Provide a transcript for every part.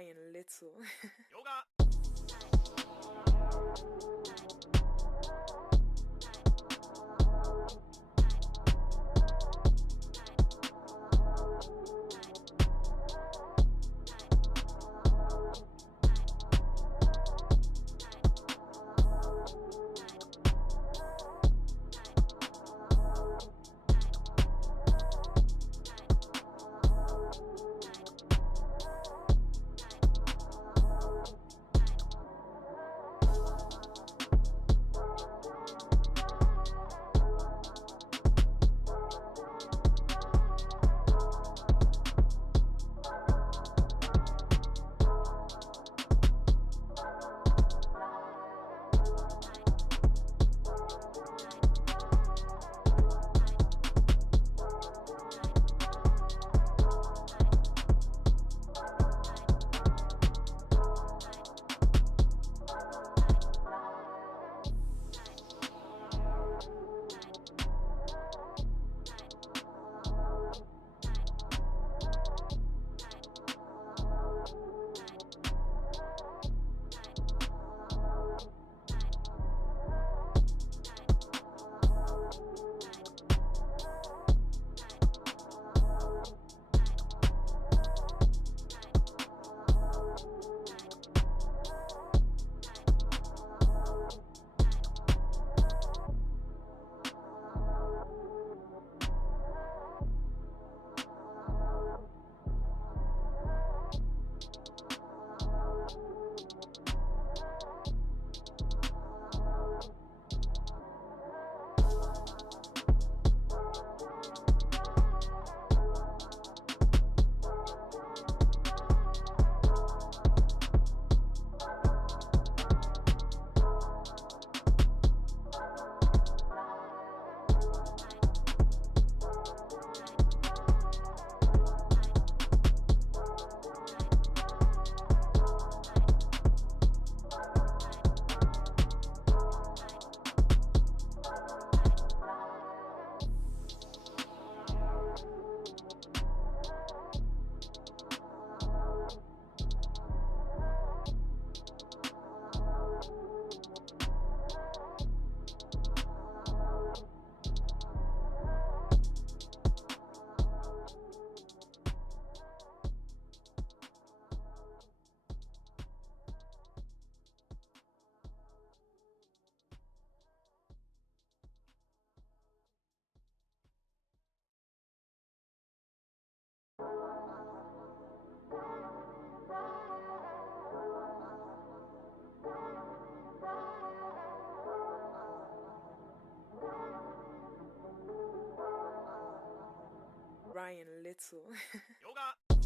Brian Little. Yoga. Brian Little. Yoga.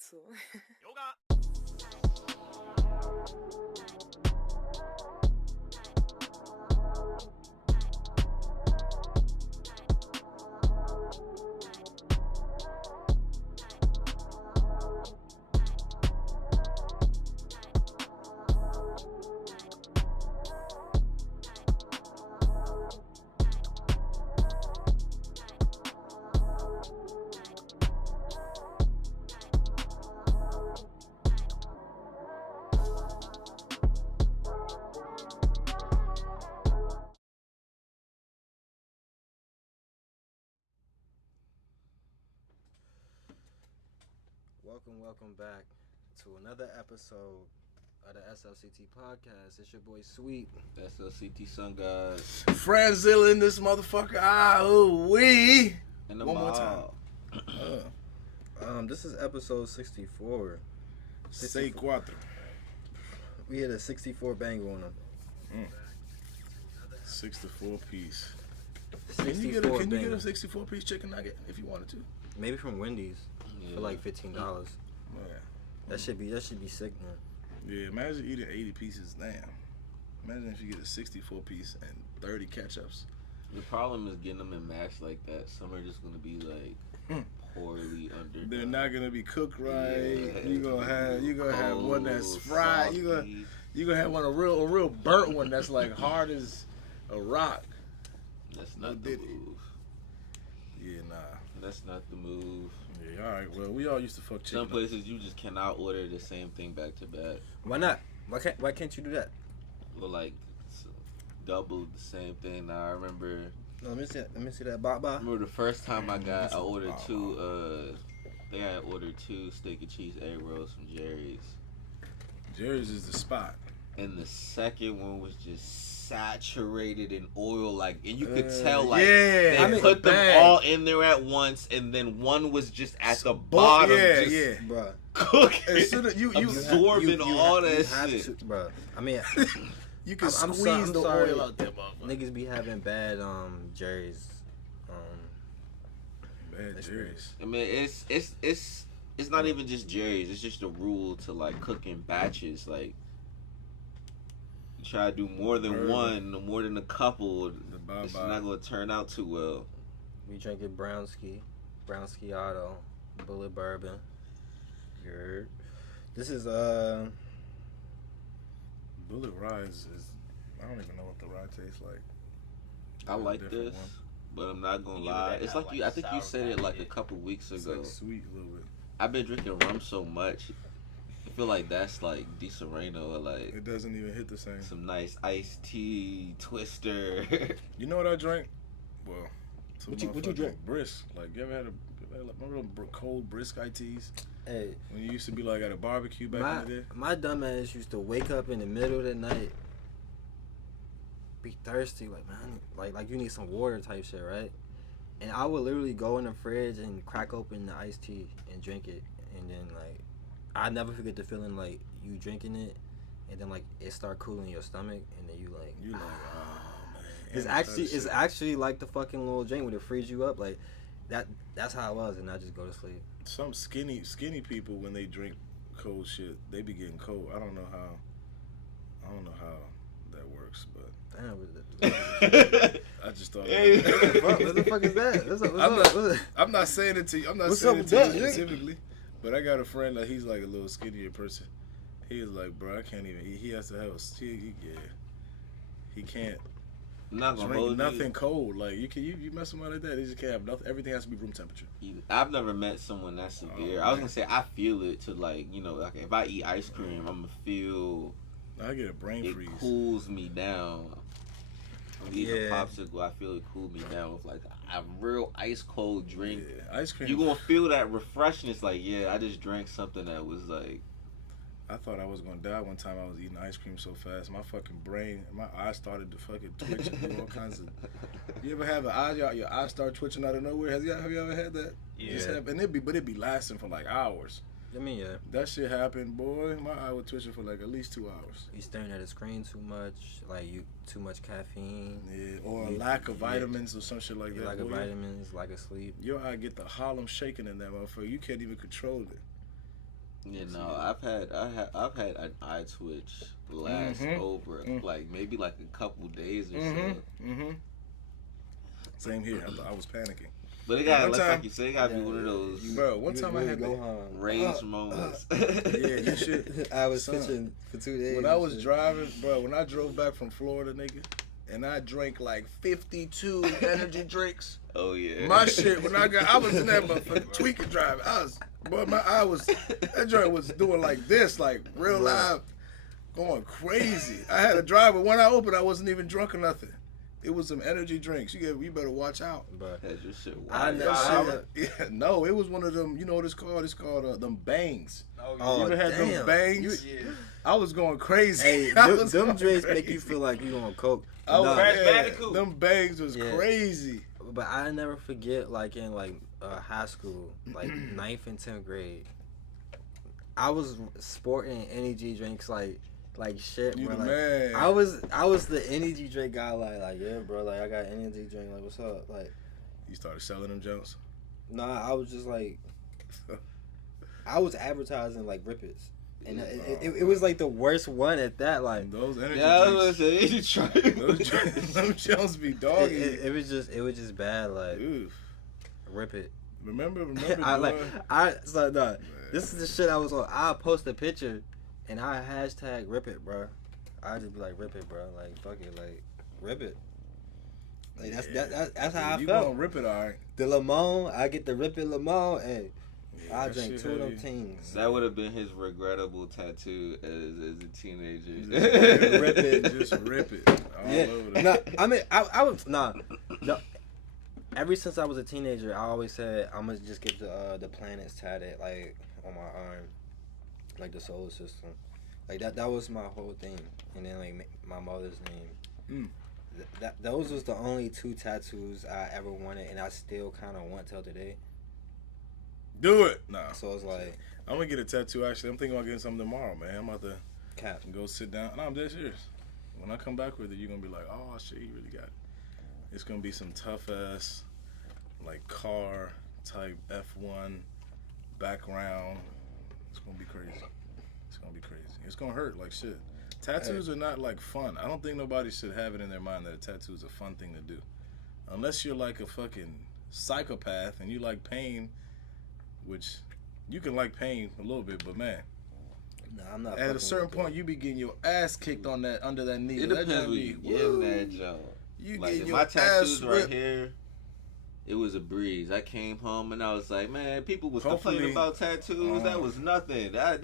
little. Welcome back to another episode of the Slct podcast. It's your boy Sweet. Slct Sun God. Franzilla in this motherfucker. We. And One more time. This is episode 64. 64. We hit a 64 banger on them. 64 piece. 64 Can you get a 64 piece chicken nugget if you wanted to? Maybe from Wendy's for like $15. Yeah. That should be sick, man. Yeah, imagine eating 80 pieces. Damn. Imagine if you get a 64 piece and 30 ketchups. The problem is getting them in mash like that. Some are just gonna be like poorly underdone. They're not gonna be cooked right. Yeah. You gonna have one that's fried. You gonna have one a real burnt one that's like hard as a rock. That's not the move. Yeah, nah. That's not the move. Yeah, all right. Well, we all used to fuck chicken. Some places you just cannot order the same thing back to back. Why not? Why can't you do that? Or like double the same thing. Now I remember. No, let me see that. Bye. I remember the first time I ordered two. I think I ordered 2 steak and cheese egg rolls from Jerry's. Jerry's is the spot. And the second one was just saturated in oil, like, and you could tell, like, they put them all in there at once, and then one was just at the bottom, Bruh. cooking, you absorbing all that shit, bruh. I mean, you can squeeze the oil out there, motherfucker. Niggas be having bad Jerry's. Bad Jerry's. I mean, it's not even just Jerry's. It's just a rule to like cook in batches, like. You try to do more than one, more than a couple, it's not going to turn out too well. We drinking Brown Ski Auto, Bullet Bourbon. This is Bullet Rye is I don't even know what the rye tastes like. I like this, but I'm not gonna lie. It's like I think you said it like a couple weeks ago. It's like sweet a little bit. I've been drinking rum so much. I feel like that's like Di Sereno or like it doesn't even hit the same. Some nice iced tea twister. You know what I drank? Well, what you drink? Brisk. Like you ever had remember cold brisk ITs? Hey, when you used to be like at a barbecue back in the day. My dumb ass used to wake up in the middle of the night, be thirsty, like man, like you need some water type shit, right? And I would literally go in the fridge and crack open the iced tea and drink it, and then like. I never forget the feeling like you drinking it, and then like it start cooling your stomach, and then you like, oh man. It's actually like the fucking little drink when it frees you up, like that. That's how it was, and I just go to sleep. Some skinny people when they drink cold shit, they be getting cold. I don't know how that works, but I just thought. What the fuck is that? I'm not saying it to you. I'm not saying it to you specifically. But I got a friend that he's like a little skinnier person. He was like, bro, I can't even. He has to have he can't drink nothing cold. Like you mess with him like that, he just can't have nothing. Everything has to be room temperature. I've never met someone that severe. I was gonna say I feel it to like like if I eat ice cream, I'm gonna feel. I get a brain freeze. It cools me down. I'm eating a popsicle. I feel it cool me down with like a real ice cold drink. Yeah, ice cream. You're gonna feel that refreshness. Like I just drank something that was like. I thought I was gonna die one time. I was eating ice cream so fast, my fucking brain, my eyes started to fucking twitch and do all kinds of. You ever have your eyes start twitching out of nowhere? Have you ever had that? Yeah. And it'd be lasting for like hours. I mean, yeah. That shit happened, boy. My eye was twitching for like at least 2 hours. You staring at a screen too much, like too much caffeine. Yeah, or a lack of vitamins or some shit like that. Lack of vitamins, lack of sleep. Your eye get the Harlem shaking in that motherfucker. You can't even control it. You know, I've had an eye twitch last over like maybe like a couple days or so. Same here. I was panicking. But it got like you said, it gotta be one of those Bro, one time I had rage moments. Yeah, you should. I was switching for 2 days. When I was driving, bro, when I drove back from Florida, nigga, and I drank like 52 energy drinks. Oh yeah. My shit, I was in that motherfucker tweaking driving. That joint was doing like this, like real live, going crazy. I had a driver. When I opened, I wasn't even drunk or nothing. It was some energy drinks. You better watch out. But That's your shit. No, it was one of them. You know what it's called? It's called them bangs. Oh, you ever had them bangs? I was going crazy. Hey, them drinks make you feel like you on coke. Them bangs was crazy. But I never forget, like in high school, like 9th and 10th grade, I was sporting energy drinks like shit, You bro. the Like, man. I was the energy drink guy. Like yeah, bro. Like I got energy drink. Like what's up? Like You started selling them jokes? nah, I was just like, I was advertising like Rippets, and it was like the worst one at that. Like Those energy Yeah, I drinks. was gonna say you try. Them jokes be doggy. it was just bad. Like Oof. Rip it. Remember, This is the shit I was on. I post a picture, and I hashtag rip it, bro. I just be like rip it, bro. Like fuck it, like rip it. Like that's how I you felt. gonna rip it, all right. The Lemon, I get the rip it Lemon, and I that drink shit 2 of them heavy. things. That would have been his regrettable tattoo as a teenager. Rip it. Just rip it. All over the No, I mean I was no. Ever since I was a teenager, I always said I'm gonna just get the planets tatted like on my arm, like the solar system, like that. That was my whole thing, and then like my mother's name. Those was the only 2 tattoos I ever wanted, and I still kind of want till today. Do it. Nah. So it's like I'm gonna get a tattoo. Actually, I'm thinking about getting something tomorrow, man. I'm about to cap. go sit down. No, I'm dead serious. When I come back with it, you're gonna be like, oh shit, you really got it. It's gonna be some tough ass, like car type F1 background. It's gonna be crazy. It's gonna be crazy. It's gonna hurt like shit. Tattoos are not like fun. I don't think nobody should have it in their mind that a tattoo is a fun thing to do, unless you're like a fucking psychopath and you like pain, which you can like pain a little bit, but man. No, I'm not. At a certain point, you be getting your ass kicked on that under that knee. It That depends joint what be, you get in that job. You Like get if your my ass tattoos right ripped. here, it was a breeze. I came home and I was like, man, people was Hopefully- complaining about tattoos. That was nothing. That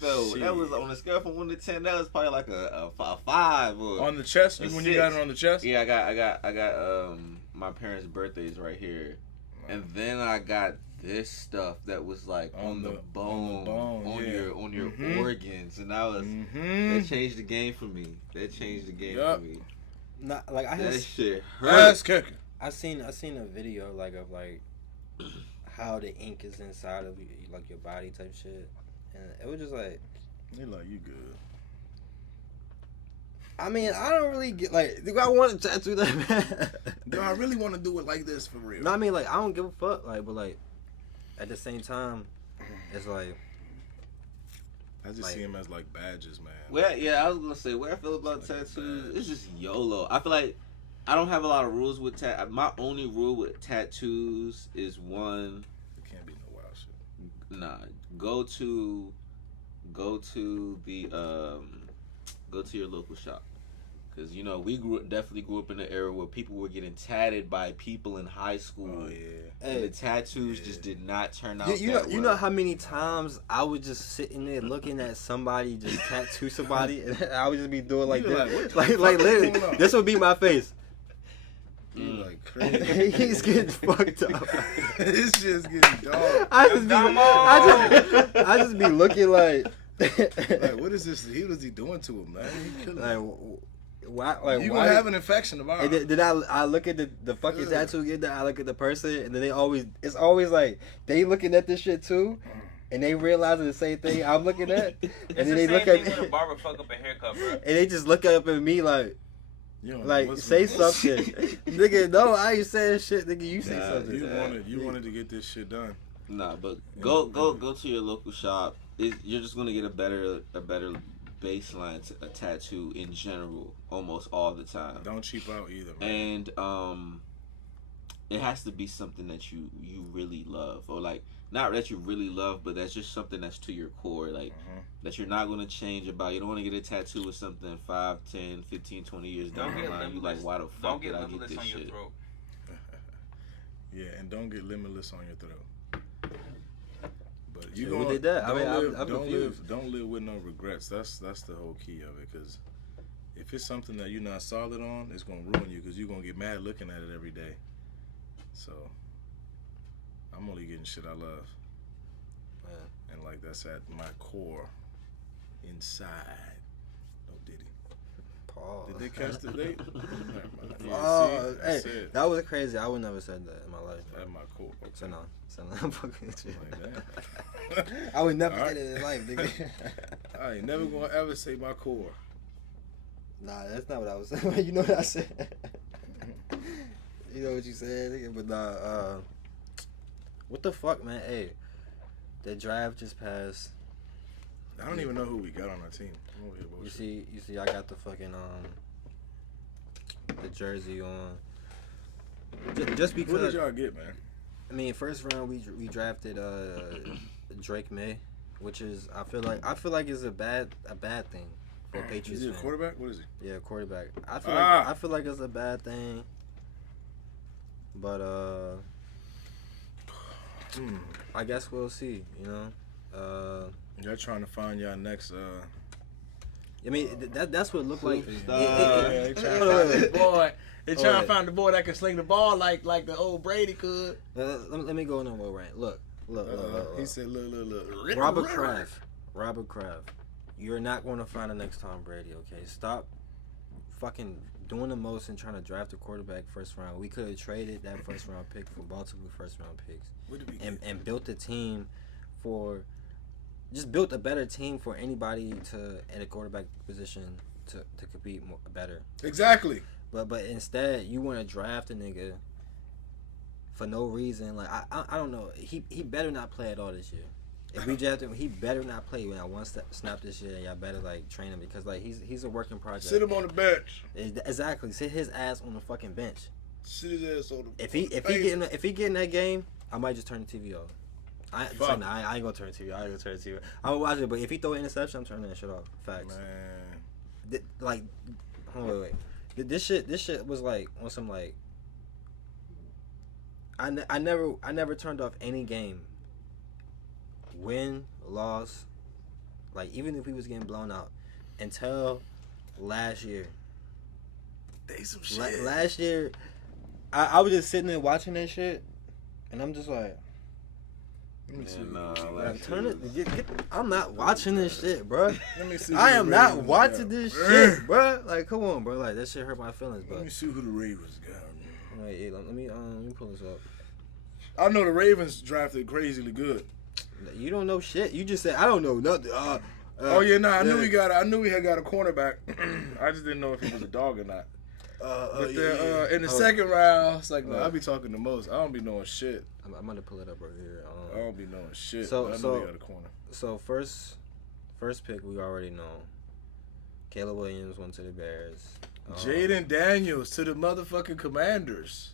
felt. Shit. That was on a scale from 1 to 10. That was probably like a 5 or On the chest, a when you got 6. it on the chest. Yeah, I got my parents' birthdays right here, and then I got this stuff that was like on the bone, on your organs, and I was that changed the game for me. That changed the game for me. Not like I That had. shit Ass hurt. kicking. I seen a video like of like how the ink is inside of like your body type shit, and it was just like. You're like, you good. I mean, I don't really get like. Do I want to tattoo that bad? Do I really want to do it like this for real? No, I mean like I don't give a fuck. Like, but like at the same time, it's like I just see them as like badges, man. I was gonna say where I feel about tattoos. It's just YOLO. I feel like I don't have a lot of rules with My only rule with tattoos is one. It can't be no wild shit. Nah, go to your local shop, because you know we definitely grew up in an era where people were getting tatted by people in high school. Oh yeah. And the tattoos just did not turn out. You know how many times I would just sitting there looking at somebody just tattoo somebody, and I would just be doing like You this, like, what the like fuck is literally, going on? this would be my face. You like crazy. He's getting fucked up. This shit's getting dog. I just be looking like. Like, what is this? What is he doing to him, man? He killing him. Why? Like, You why gonna have an infection tomorrow. And then I look at the fucking tattoo again. Then I look at the person, and then it's always like they looking at this shit too, and they realizing the same thing I'm looking at, and then they look at when a barber fuck up a haircut, bro. and they just look up at me like say something, nigga. No, I ain't saying shit, nigga. You say something. You wanted to get this shit done. Nah, but go to your local shop. you're just gonna get a better baseline a tattoo in general almost all the time. Don't cheap out either, man. And it has to be something that you really love, or like not that you really love, but that's just something that's to your core, like that you're not going to change about. You don't want to get a tattoo with something 5, 10, 15, 20 years down the line. You like, why the fuck did I get this shit? Yeah, and don't get limitless on your throat. But you Who did that? I mean, I'm don't live with no regrets. That's the whole key of it. Because if it's something that you're not solid on, it's gonna ruin you. Because you're gonna get mad looking at it every day. So I'm only getting shit I love, and like that's at my core, inside. No Diddy. Paul. Did they catch the date? Hey, that was crazy. I would never said that in my life. At my core. Okay. So no, I'm fucking with you. Like I would never say that in life, nigga. I ain't never gonna ever say my core. Nah, that's not what I was saying. You know what I said. You know what you said, nigga. But nah, what the fuck, man? Hey, the draft just passed. I don't even know who we got on our team. You see, I got the fucking the jersey on. Just because. Who did y'all get, man? I mean, first round we drafted Drake May, which is I feel like is a bad thing for a Patriots. Is he a quarterback? What is he? Yeah, quarterback. I feel like it's a bad thing, but I guess we'll see. You know. Y'all trying to find y'all next. I mean, that's what it looked like. They trying to find the boy that can sling the ball like the old Brady could. Let me go on a little rant. Look. He said, look. Robert Kraft. You're not going to find the next Tom Brady, okay? Stop fucking doing the most and trying to draft a quarterback first round. We could have traded that first round pick for multiple first round picks and built a team for. Just built a better team for anybody at a quarterback position to compete better. Exactly. But instead, you want to draft a nigga for no reason. Like I don't know. He better not play at all this year. If we draft him, he better not play when I one snap this year. Y'all better like train him because like he's a working project. Sit him on the bench. Exactly. Sit his ass on the fucking bench. Sit his ass on the. If he get in that game, I might just turn the TV off. I ain't gonna turn the TV. I'm gonna watch it, but if he throw an interception, I'm turning that shit off. Facts. Man. Like, hold on, wait. This shit was like on some like. I never turned off any game. Win, loss, like even if we was getting blown out, until last year. They some shit. Last year, I was just sitting there watching that shit, and I'm just like. Turn it. I'm not watching this shit, bro. Let me see. I am not watching this shit, bro. Like, come on, bro. Like that shit hurt my feelings. But let me see who the Ravens got. Wait, let me pull this up. I know the Ravens drafted crazily good. You don't know shit. You just said I don't know nothing. I knew we had got a cornerback. I just didn't know if he was a dog or not. In the second round, it's like I be talking the most. I don't be knowing shit. I'm gonna pull it up right here. I don't be knowing shit. So I know we got a corner. So first pick we already know. Caleb Williams went to the Bears. Jaden Daniels to the motherfucking Commanders.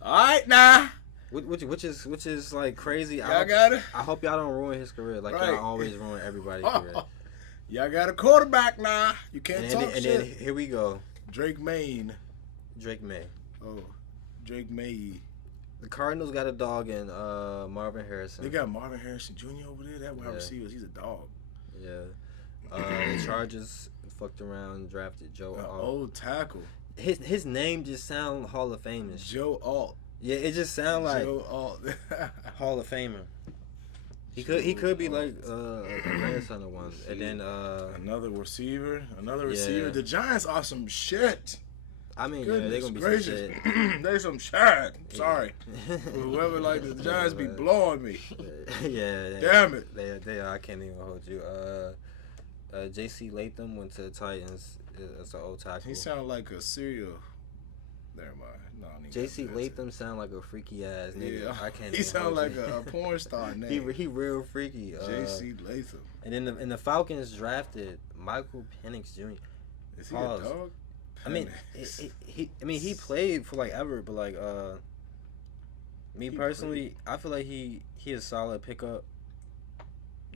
All right, now. Which is like crazy. Y'all got it. I hope y'all don't ruin his career like y'all always ruin everybody's career. Y'all got a quarterback now. You can't talk shit. And then here we go. Drake May. Oh, Drake May. The Cardinals got a dog in Marvin Harrison. They got Marvin Harrison Jr. over there. That wide receiver, he's a dog. Yeah. The Chargers fucked around and drafted Joe Alt. Old tackle. His name just sound Hall of Famous. Joe Alt. Yeah, it just sound like Joe Alt. Hall of Famer. He could be like a grandson of one. And then another receiver. The Giants are some shit. I mean, they're gonna be some shit. They some shit. Sorry. Whoever like the Giants be blowing me. Yeah. Damn it. They are. I can't even hold you. J.C. Latham went to the Titans as an old tackle. He sounded like a cereal Never mind. No, JC Latham sound like a freaky ass nigga. Yeah, I can't. he sound like a porn star name. he real freaky. JC Latham. And then the Falcons drafted Michael Penix Jr. Is he a dog? I mean, he played for like ever, but like me personally, I feel like he is a solid pickup.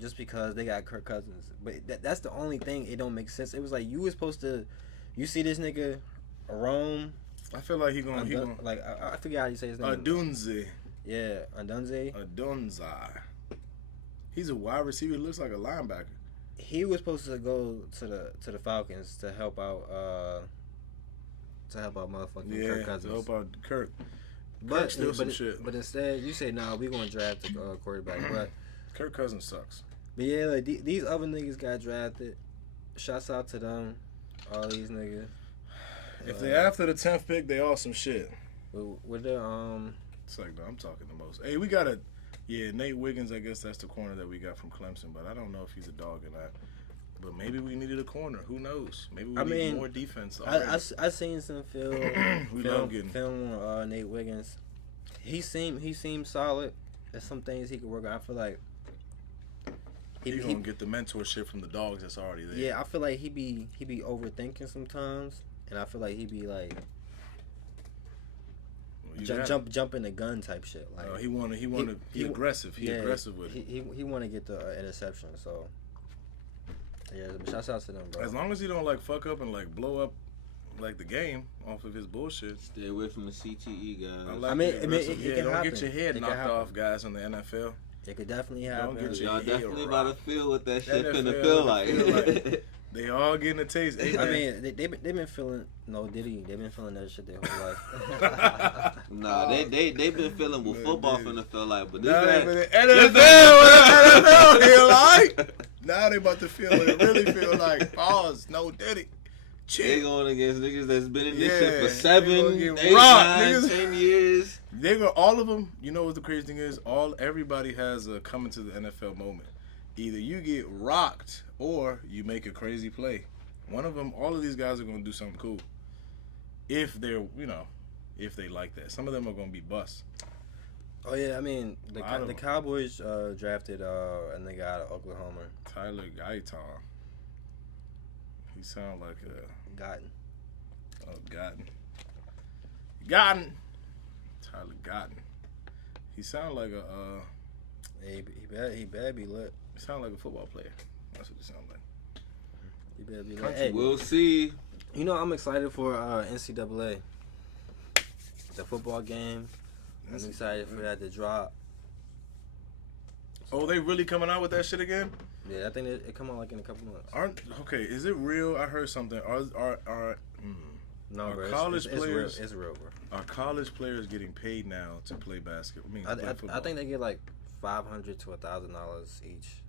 Just because they got Kirk Cousins, but that's the only thing. It don't make sense. It was like you were supposed to, you see this nigga, Rome. I feel like he gonna like I forget how you say his name. Adunze. Yeah, Adunze. Adunzai. He's a wide receiver. He looks like a linebacker. He was supposed to go to the Falcons to help out motherfucking Kirk Cousins. To help out Kirk. But still some shit. But instead, you say nah, we gonna draft a quarterback. But Kirk Cousins sucks. But yeah, like these other niggas got drafted. Shouts out to them, all these niggas. If they after the 10th pick, they all some shit. With the It's like I'm talking the most. Hey, we got Nate Wiggins. I guess that's the corner that we got from Clemson, but I don't know if he's a dog or not. But maybe we needed a corner. Who knows? Maybe we need more defense. I seen some film on Nate Wiggins. He seemed solid. There's some things he could work on. I feel like he gonna get the mentorship from the dogs that's already there. Yeah, I feel like he be overthinking sometimes, and I feel like he be like jumping the gun type shit. Like he aggressive. He aggressive with it. He want to get the interception. So yeah, shouts out to them, bro. As long as he don't like fuck up and like blow up like the game off of his bullshit. Stay away from the CTE guys. I mean, it can don't happen. get your head knocked off, guys, in the NFL. It could definitely happen. Y'all definitely about to feel what that shit finna feel like. They all getting a taste. I mean, they've been feeling Diddy. They've been feeling that shit their whole life. Nah, they been feeling what football finna feel like, but this NFL feel like. Now they about to feel what it really feel like. Pause. No Diddy. They going against niggas that's been in this shit for 7, 8, 9, niggas. 10 years. They go all of them. You know what the crazy thing is? Everybody has a coming to the NFL moment. Either you get rocked or you make a crazy play. One of them, all of these guys are gonna do something cool. If they're, if they like that. Some of them are gonna be busts. Oh yeah, I mean the Cowboys drafted a nigga out of Oklahoma. Tyler Guyton. He sound like a Gotten. Oh, Gotten. Tyler Gotten. He sound like a He better be lit. He sound like a football player. That's what he sound like. He better be lit. Hey, we'll see. I'm excited for NCAA. The football game. I'm excited for that to drop. Oh, they really coming out with that shit again? Yeah, I think it come out like in a couple months. Is it real? I heard something. No, bro, college players? It's real, bro. Are college players getting paid now to play basketball? I think they get like $500 to $1,000 each.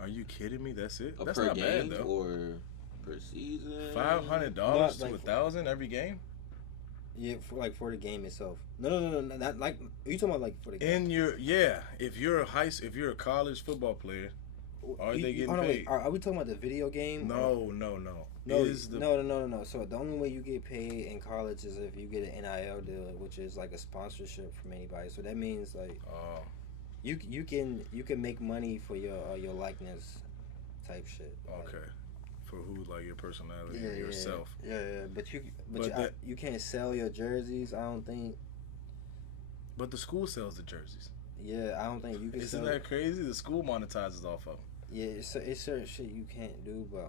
Are you kidding me? That's it. That's per not game bad though. Or per season? $500 to $1,000 every game? Yeah, for the game itself. No, not like. Are you talking about like for the game? If you're a college football player, are they getting paid? Wait, are we talking about the video game? No. No. So the only way you get paid in college is if you get an NIL deal, which is like a sponsorship from anybody. So that means like you can make money for your likeness type shit. Okay. For who, like your personality, yourself. Yeah. But you can't sell your jerseys. I don't think. But the school sells the jerseys. Yeah, I don't think you can. Isn't that crazy? The school monetizes off of them. Yeah, it's certain shit you can't do, but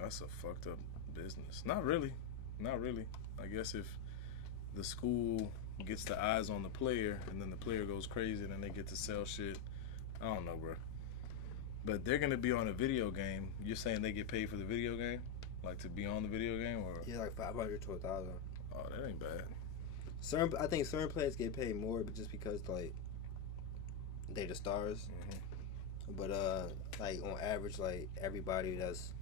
that's a fucked up business. Not really. I guess if the school gets the eyes on the player and then the player goes crazy and then they get to sell shit. I don't know, bro. But they're gonna be on a video game. You're saying they get paid for the video game, like to be on the video game, or yeah, like $500 to $1,000. Oh, that ain't bad. I think certain players get paid more, but just because like they the stars. Mm-hmm. But like on average, like everybody because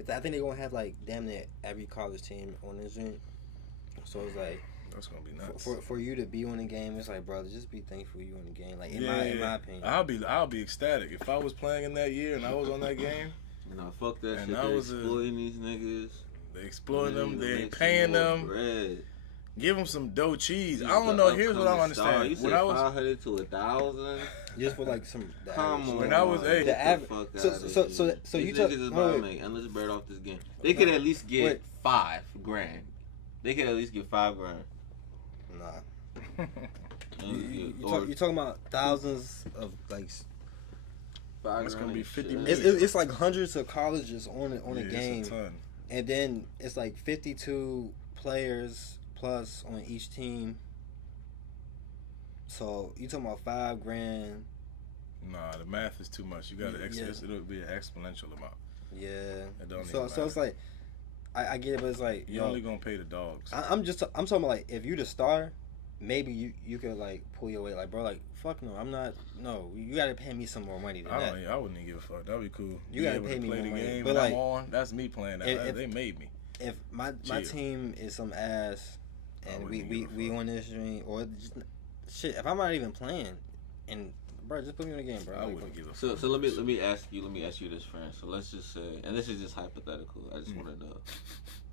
I think they're gonna have like damn near every college team on this joint. So it's like that's gonna be nuts. For you to be on the game, it's like, brother, just be thankful you on the game. Like in my opinion, I'll be ecstatic if I was playing in that year and I was on that game. Nah, fuck that shit. They're exploiting these niggas. They exploiting them. They ain't paying them. Bread. Give him some dough cheese. He's I don't the know. Here's what I don't upcoming star. understand. You said When I was 500 to 1,000. Just for like some. Come on. When I was get eight- The average. fuck So outta so here. so These you talk. niggas is wait, about to wait. make endless bread off this game. They could at least get Wait. $5,000. They could at least get $5,000. Nah. And You talking about thousands of like. It's gonna be 50 It's like hundreds of colleges on a Yeah, game, it's a ton. and then it's like 52 players plus on each team. So you talking about $5,000? Nah, the math is too much. You got to Yeah. it'll be an exponential amount. Yeah. It don't So even so it's matter. like, I get it, but it's like You only gonna pay the dogs. I'm talking about like if you the star, maybe you could like pull your weight, like bro, like fuck no, I'm not. No, you gotta pay me some more money than that. I wouldn't even give a fuck. That'd be cool. You Be gotta able pay to me play more the money. game, But and like, I'm on. That's me playing that. if- They made me. If my Chill. team is some ass, I and wouldn't we give a we fuck. on this stream or just shit, if I'm not even playing, and bro, just put me in the game, bro. I Like, wouldn't give a So fuck. let me ask you this, friend. So let's just say, and this is just hypothetical. I just want to know.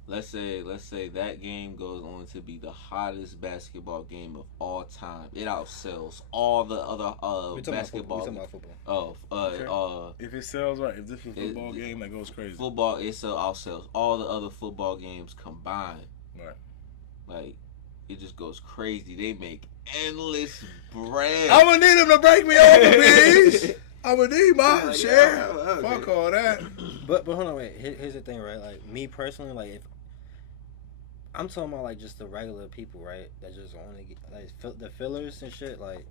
Let's say that game goes on to be the hottest basketball game of all time. It outsells all the other we talking basketball. about football. If it sells right, if this is a It- football game, that goes crazy. Football, it outsells all the other football games combined. Right. Like, it just goes crazy. They make endless bread. I'm gonna need him to break me over, please. I'm gonna need my Yeah, share. yeah, okay. Fuck all that. But hold on, wait. Here's the thing, right? Like me personally, like if I'm talking about like just the regular people, right? That just only get, like the fillers and shit. Like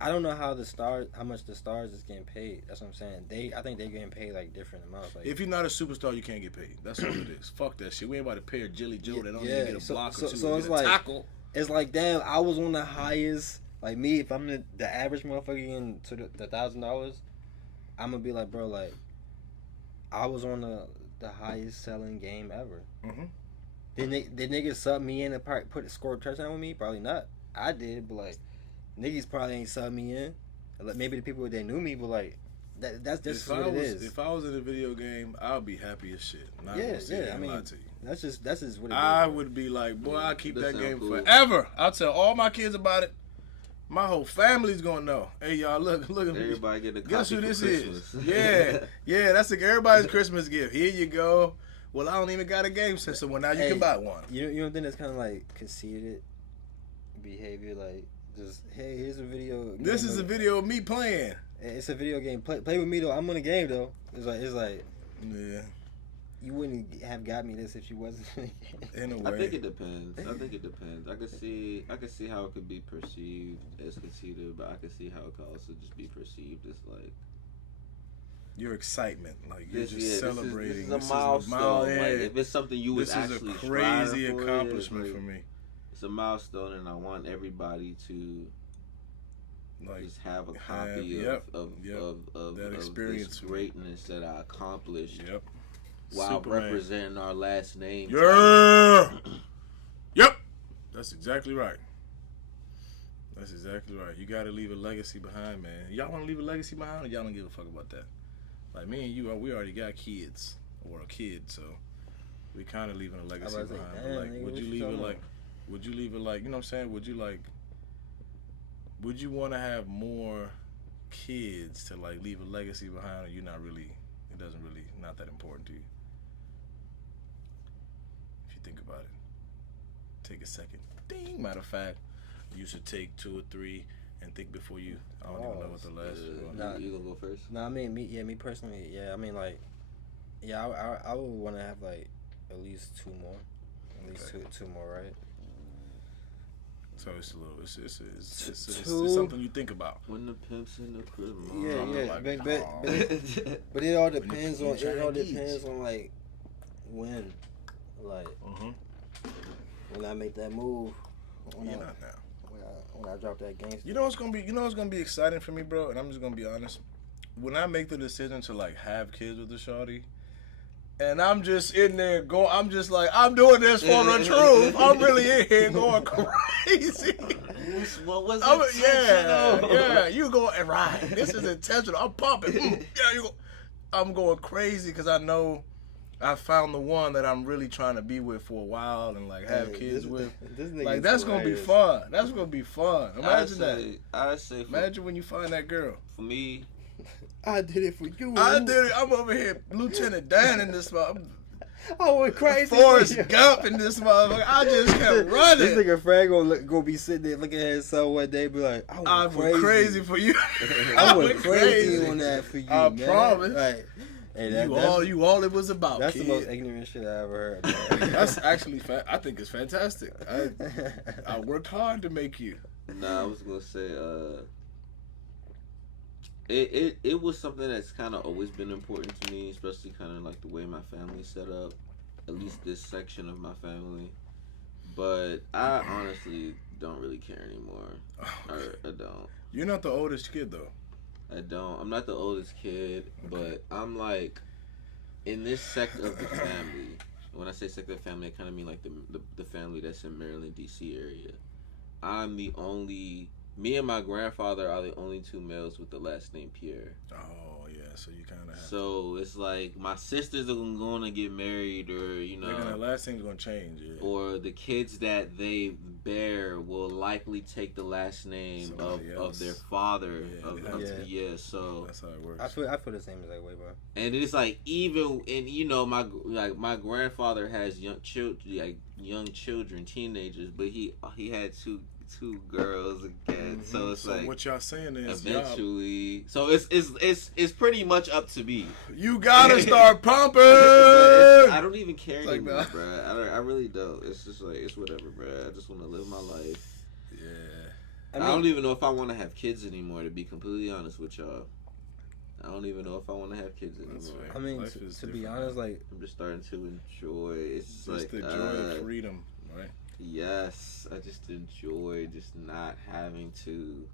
I don't know how much the stars is getting paid. That's what I'm saying. I think they're getting paid like different amounts. Like If you're not a superstar, you can't get paid. That's all it is. Fuck that shit. We ain't about to pay a Jilly Joe that don't Yeah, even get a so- block so- or two. so or it's get a like- tackle. it's like damn, I was on the highest. Like me, if I'm the average motherfucker getting to the $1,000, I'm gonna be like, bro, like I was on the highest selling game ever. Mhm. Did niggas sub me in and score a touchdown with me? Probably not. I did, but like niggas probably ain't sub me in. Like, maybe the people that knew me, but like that's just what it is. If I was in a video game, I'll be happy as shit. Not Yeah, gonna sit yeah, here I and mean, lie to you. That's just what it is. I would be like, boy, I'll keep That that sound game cool. forever. I'll tell all my kids about it. My whole family's gonna know. Hey, y'all, look at me. Everybody get a copy Guess who for this Christmas. is? Yeah, that's everybody's Christmas gift. Here you go. Well, I don't even got a game system. Well, now you Hey, can buy one. You don't think that's kind of like conceited behavior? Like just hey, here's a video. This game is a of- video of me playing. It's a video game. Play with me though. I'm on the game though. It's like Yeah, you wouldn't have got me this if you wasn't in the game. in a I way. think it depends. I could see how it could be perceived as conceited, but I could see how it could also just be perceived as like Your excitement, like you're this. just Yeah, celebrating. This is a milestone. yeah. Like if it's something you was This is a actually crazy striving for, accomplishment it's for like- me. It's a milestone, and I want everybody to Like, just have a have- copy yep, of that this experience for me. greatness that I accomplished yep. while Superman. representing our last name. Yeah. Yep. That's exactly right. That's exactly right. You got to leave a legacy behind, man. Y'all want to leave a legacy behind, or y'all don't give a fuck about that? Like me and you, we already got kids or a kid, so we kind of leaving a legacy was like, behind. damn, But like, nigga, would what you you leave it talking like? Would you leave it like? You know what I'm saying? Would you want to have more kids to like leave a legacy behind, or you're not really? It doesn't really not that important to you. If you think about it, take a second. Ding. Matter of fact, you should take 2 or 3 and think before you. I don't even know what the last. Nah. You gonna go first? No, I mean me personally. Yeah, I mean like, yeah, I would want to have like at least 2 more, at least Okay. two more, right? So it's a little. It's Two. something you think about. When the pimp's in the crib. Yeah, I'm yeah, like, but it all you depends eat on Chinese. like when, like Mm-hmm. when I make that move, when You're I not now. when I drop that gangster. You know what's gonna be exciting for me, bro. And I'm just gonna be honest. When I make the decision to like have kids with the shorty, and I'm just in there I'm just like, I'm doing this for the truth. I'm really in here going crazy. What was Yeah. You going right? This is intentional. I'm pumping. Yeah, I'm going crazy because I know I found the one that I'm really trying to be with for a while and like have kids with. Like that's gonna be fun. That's gonna be fun. Imagine that. I say. Imagine when you find that girl. For me, I did it for you. I did it. I'm over here, Lieutenant Dan in this motherfucker. I went crazy. Forrest Gump in this motherfucker. I just kept running. This nigga Frank gonna be sitting there looking at himself one day, be like, I went crazy for you. I went crazy on that for you. I man. promise. Like, hey, you all it was about. That's kid. the most ignorant shit I ever heard. Man. That's actually I think it's fantastic. I worked hard to make you. Nah, I was gonna say, it was something that's kind of always been important to me, especially kind of like the way my family's set up, at least this section of my family. But I honestly don't really care anymore. I don't. You're not the oldest kid though. I don't. I'm not the oldest kid, but I'm like in this sect of the family. When I say sect of the family, I kind of mean like the family that's in Maryland, D.C. area. I'm the only. Me and my grandfather are the only two males with the last name Pierre. Oh yeah, so you kind of. So it's like my sisters are going to get married, or the last name's gonna change. Yeah. Or the kids that they bear will likely take the last name of their father. So that's how it works. I feel the same as that way, bro. And it's like my grandfather has young children, teenagers, but he had two girls again. Mm-hmm. So it's like what y'all saying is eventually. So it's pretty much up to me. You gotta start pumping. I don't even care anymore, bro. I really don't. It's just like it's whatever, bro. I just want to live my life. Yeah. I don't even know if I want to have kids anymore. To be completely honest with y'all, I don't even know if I want to have kids anymore. I mean, to be honest, like I'm just starting to enjoy. It's just like the joy of freedom, right? Yes, I just enjoy just not having to.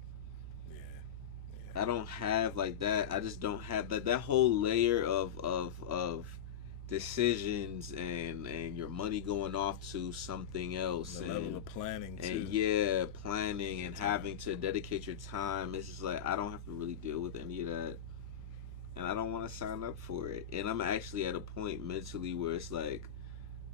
Yeah. I don't have like that. I just don't have that whole layer of decisions and your money going off to something else. The level of planning too. And planning and having to dedicate your time. It's just like I don't have to really deal with any of that. And I don't want to sign up for it. And I'm actually at a point mentally where it's like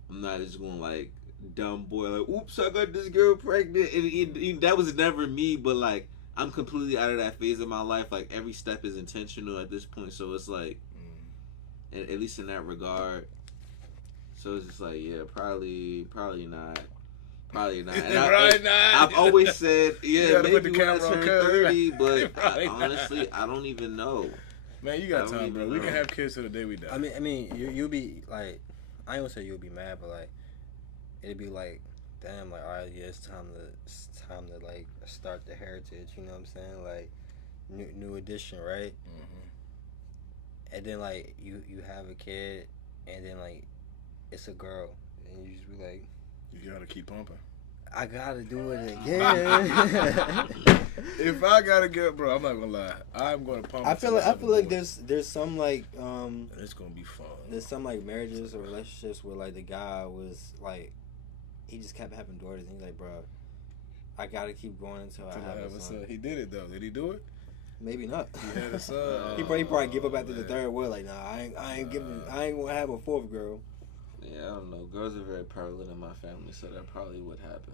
I'm not just going like dumb boy like oops I got this girl pregnant and that was never me, but like I'm completely out of that phase of my life. Like every step is intentional at this point, so it's like at least in that regard. So it's just like probably not. And I've always said maybe when I turn 30, but honestly I don't even know. Man, you got time, bro. We can have kids till the day we die. I mean you'll be like, I ain't gonna say you'll be mad, but like it'd be like, damn, like, all right, yeah, it's time to like start the heritage. You know what I'm saying? Like, new edition, right? Mm-hmm. And then like you have a kid, and then like it's a girl, and you just be like, you gotta keep pumping. I gotta do it again. If I gotta get, bro, I'm not gonna lie, I'm gonna pump. I feel like there's some like it's gonna be fun. There's some like marriages or relationships where like the guy was like, he just kept having daughters, and he's like, bro, I gotta keep going until I have a son. He did it though. Did he do it? Maybe not. He had a son. he probably give up after the third one. Like, nah, I ain't gonna have a fourth girl. Yeah, I don't know. Girls are very prevalent in my family, so that probably would happen.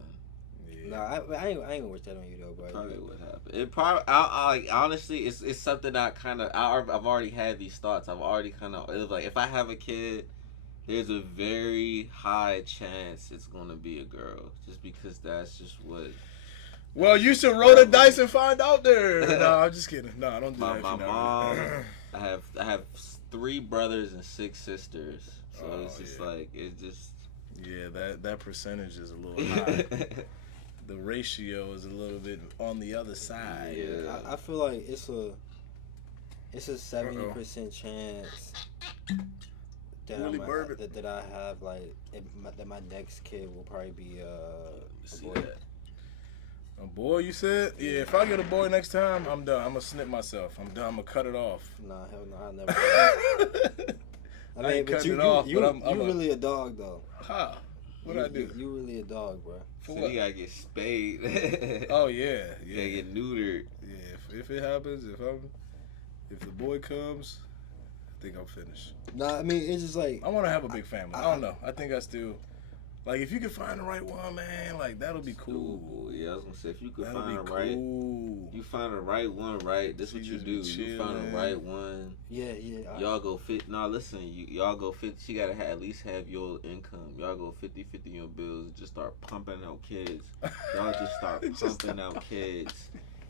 Yeah. Nah, I ain't gonna wish that on you though, bro. Probably would happen. It probably. I honestly, it's something I kind of. I've already had these thoughts. I've already kind of. It's like if I have a kid, there's a very high chance it's gonna be a girl, just because that's just what. Well, you should roll the dice and find out there. No, I'm just kidding. No, I don't do that. My mom. I have 3 brothers and 6 sisters, so it's just like it's just. Yeah, that percentage is a little high. The ratio is a little bit on the other side. Yeah, I feel like it's a 70% chance that I have like that my next kid will probably be a boy. A boy, you said? Yeah, if I get a boy next time, I'm done. I'm gonna snip myself. I'm done. I'm gonna cut it off. Nah, hell no, I'll never. I mean, but you really a dog though. Huh? What I do? You really a dog, bro. So you gotta get spayed. Oh yeah. You gotta get neutered. Yeah, if it happens, if the boy comes, think I'm finished. Nah, I mean, it's just like I want to have a big family. I don't know. I think I still like if you can find the right one, man. Like that'll be cool. Yeah, I was gonna say if you could That'll find be the right, cool. you find the right one, right? This what you just do. be You find the chilling. right one. yeah. Y'all go fit. Nah, listen, y'all go fit. She gotta at least have your income. Y'all go 50-50 on your bills. And just start pumping out kids. Y'all just start pumping out kids.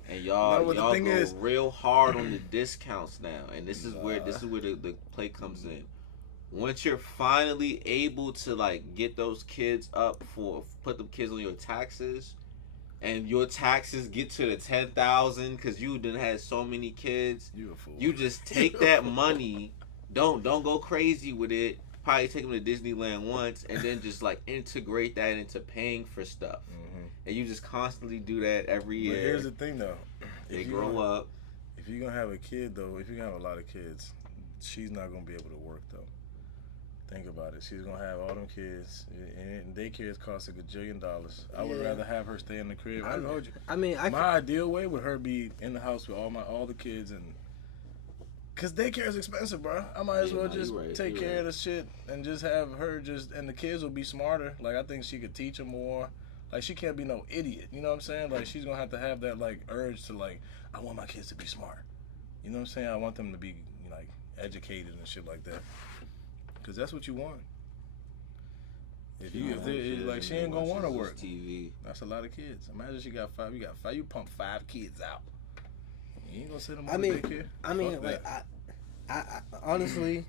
And y'all No, but the thing go is- real hard on the discounts now. And this is where the play comes in. Once you're finally able to like get those kids up put them kids on your taxes, and your taxes get to the 10,000 because you done had so many kids. You a fool. You just take that money. Don't go crazy with it. Probably take them to Disneyland once, and then just like integrate that into paying for stuff. Mhm. And you just constantly do that every But year. here's the thing, though. They If you grow gonna- up. If you're gonna have a kid, though, if you're gonna have a lot of kids, she's not gonna be able to work, though. Think about it. She's gonna have all them kids, and daycares cost $1 gajillion. I would Yeah. rather have her stay in the crib. I told you. I mean, My ideal way would her be in the house with all the kids, and cause daycare is expensive, bro. I might as Yeah, well no, just you right, take you care right. of the shit and just have her and the kids will be smarter. Like I think she could teach them more. Like she can't be no idiot. You know what I'm saying? Like she's gonna have that like urge to like I want my kids to be smart. You know what I'm saying? I want them to be like educated and shit like that. Cause that's what you want. Like she ain't gonna want to work. TV. That's a lot of kids. Imagine she got 5. You got 5. You pump 5 kids out. You ain't gonna send them I on mean, daycare. I mean, Fuck like that. I honestly,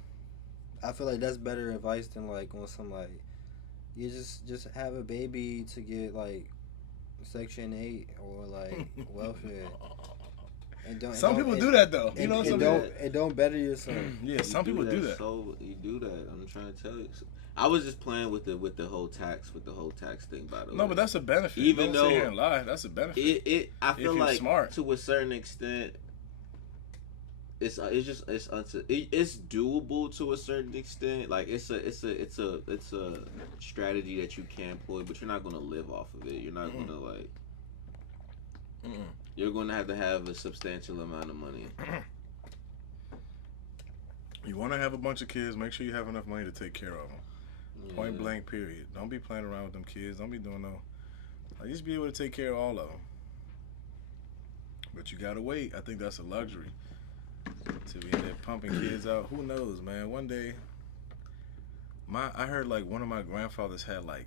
I feel like that's better advice than like on some like you just have a baby to get like Section 8 or like welfare. And don't, Some people do that though. You know, and some don't better yourself. yeah, some people do that. So you do that. I'm trying to tell you. I was just playing with the whole tax thing. By the way, No, but that's a benefit. Even Don't sit here though and lie, that's a benefit. I feel you're like smart. to a certain extent, it's doable to a certain extent. Like it's a strategy that you can employ, but you're not gonna live off of it. You're not gonna like. You're gonna have a substantial amount of money. You want to have a bunch of kids, make sure you have enough money to take care of them. Point blank, period. Don't be playing around with them kids. Don't be doing no. Like, just be able to take care of all of them. But you gotta wait. I think that's a luxury. To be in there pumping kids out. Who knows, man? One day, I heard like one of my grandfathers had like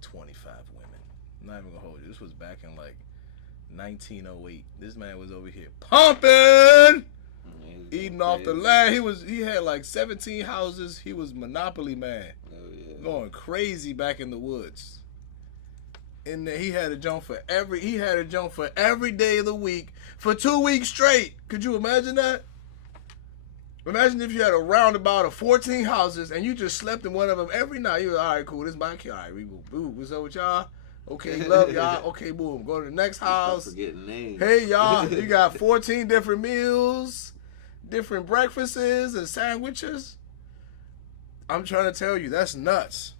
25 women. I'm not even gonna hold you. This was back in like 1908. This man was over here pumping. Eating off the land. He had like 17 houses. He was Monopoly man. Oh, yeah. Going crazy back in the woods. And then he had a jump for every day of the week for 2 weeks straight. Could you imagine that? Imagine if you had a roundabout of 14 houses and you just slept in one of them every night. You were all right, cool. This is my kid. All right, we go. Boo. What's up with y'all? Okay, love y'all. Okay, boom. Go to the next house. Forgetting names. Hey y'all, you got 14 different meals, different breakfasts and sandwiches. I'm trying to tell you, that's nuts.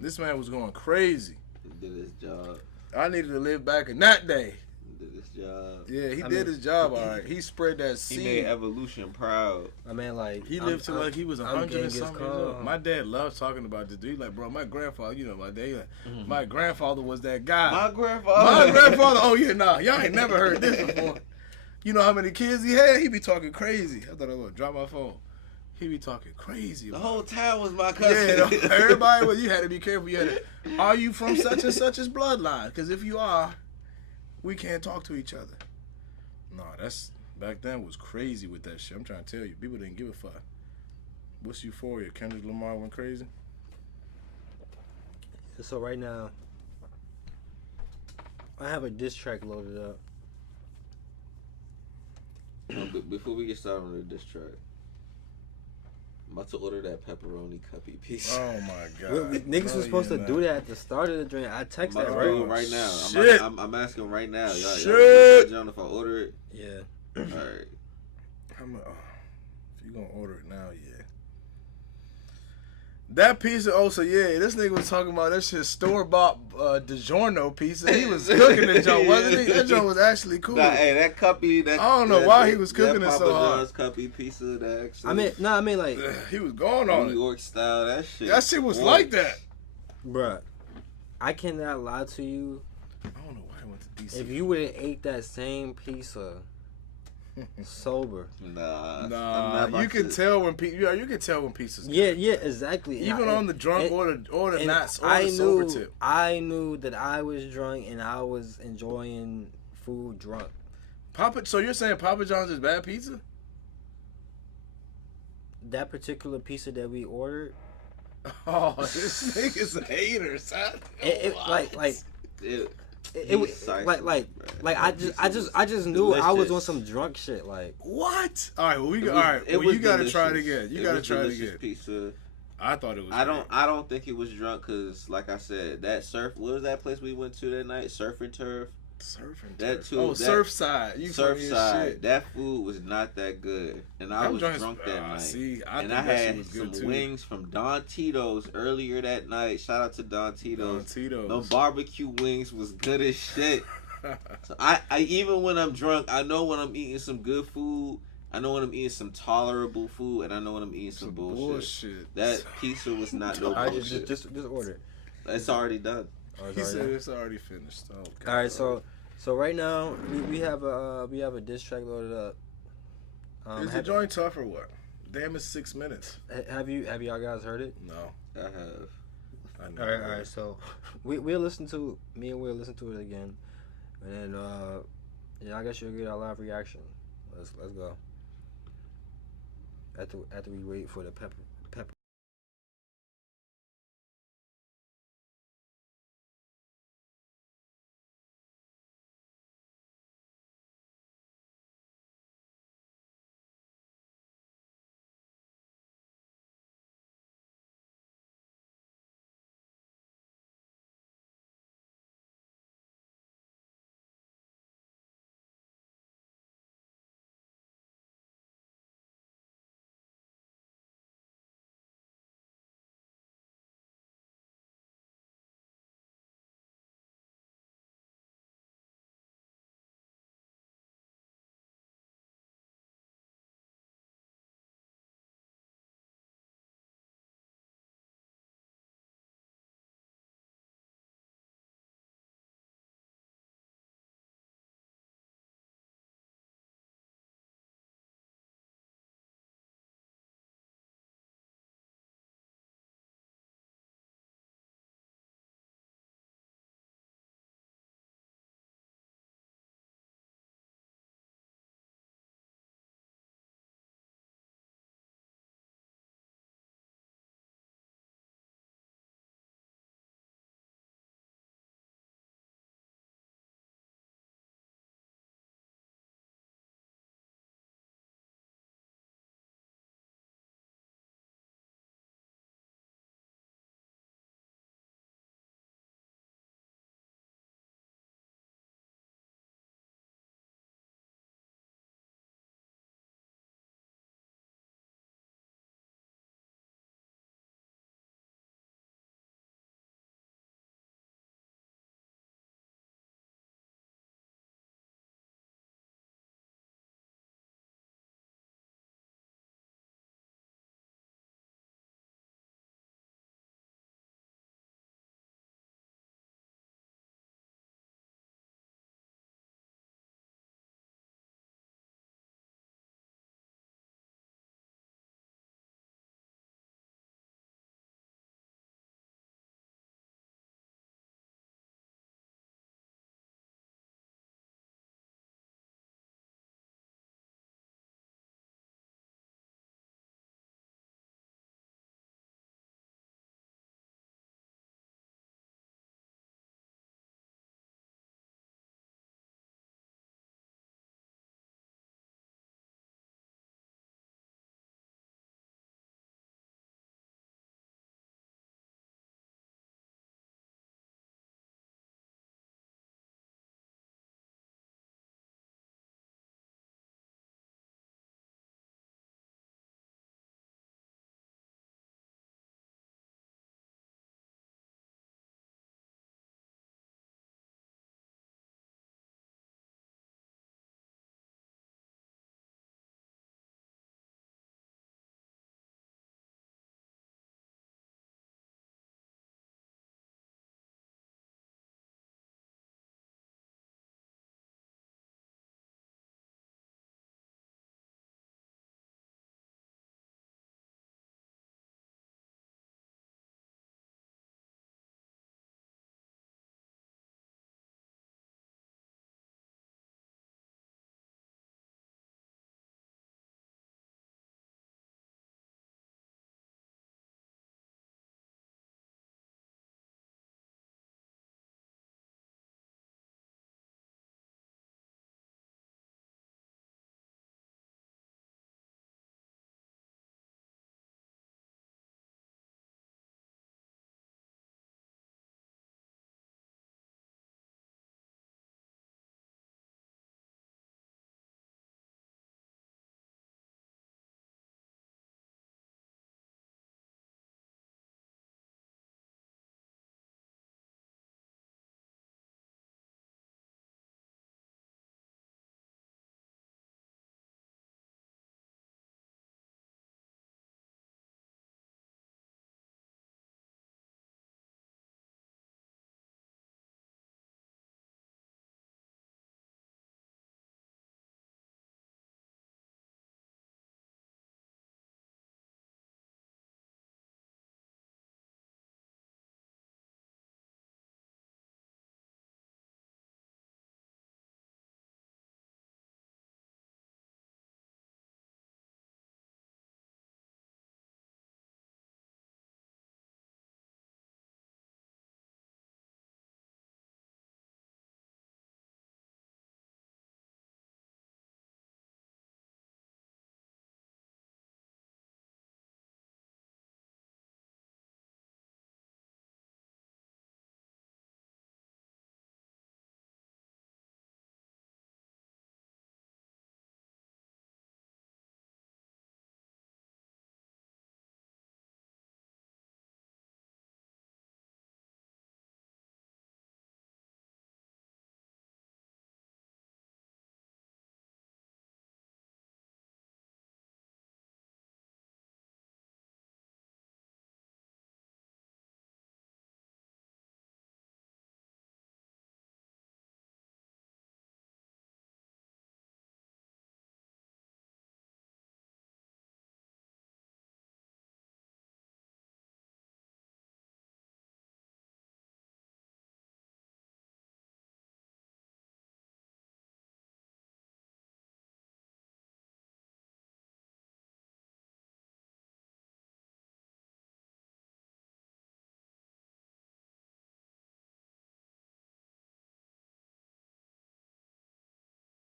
This man was going crazy. He did his job. I needed to live back in that day. He did his job. Yeah, he did his job all right. He spread that seed. He made evolution proud. I mean, like He lived till like he was I'm 100 and Genghis something years Khan. old. My dad loves talking about this dude. He's like, bro, my grandfather, you know, my grandfather was that guy. My grandfather. My grandfather, oh yeah, nah, y'all ain't never heard this before. You know how many kids he had? He be talking crazy. I thought I was gonna drop my phone. He be talking crazy. The about whole it. town was my Yeah, cousin. everybody was. You had to be careful. You had to, are you from such and such's bloodline? Because if you are, we can't talk to each other. No, that's back then was crazy with that shit. I'm trying to tell you, people didn't give a fuck. What's Euphoria? Kendrick Lamar went crazy. So right now, I have a diss track loaded up. Before we get started on the diss track, I'm about to order that pepperoni cuppy piece. Oh my god! Niggas No, was supposed to you're do not. that at the start of the drink. I I'm texted about that to right. do it right now. Shit. I'm asking right now. Y'all Shit. John, if I order it, Yeah. all right. If you gonna order it now, yeah. That pizza, so yeah, this nigga was talking about that shit store-bought DiGiorno pizza. He was cooking the joint, wasn't he? That joint was actually cool. Nah, hey, that cuppy, I don't know why he was cooking it so hard. Papa John's cuppy pizza, that actually. I mean, like he was going on New York style, that shit. That shit was like that. Bruh, I cannot lie to you. I don't know why I went to DC. If you would have ate that same pizza sober, Nah, you can tell when you can tell when pizza's good. yeah, exactly. Even on the drunk or the not sober tip. I knew that I was drunk and I was enjoying food drunk. So you're saying Papa John's is bad pizza? That particular pizza that we ordered. Oh, this nigga's a hater, son. I just knew delicious. I was on some drunk shit. Like what? All right, well, you gotta try it again. You gotta try it again. Pizza. I thought it was. I don't think it was drunk because, like I said, that what was that place we went to that night? Surf and Turf. Surfside. Surfside. That food was not that good, and I was drunk that night. I had some wings from Don Tito's earlier that night. Shout out to Don Tito's. The barbecue wings was good as shit. So I even when I'm drunk, I know when I'm eating some good food. I know when I'm eating some tolerable food, and I know when I'm eating some bullshit. That pizza was not no bullshit. Just order it. It's already done. He said it's already finished. Oh, all right, so right now we have a diss track loaded up. Is the joint tough or what? Damn, it's 6 minutes. Have y'all guys heard it? No, I have. All right. So we'll listen to it again, and then I guess you'll get our live reaction. Let's go. After we wait for the pepper.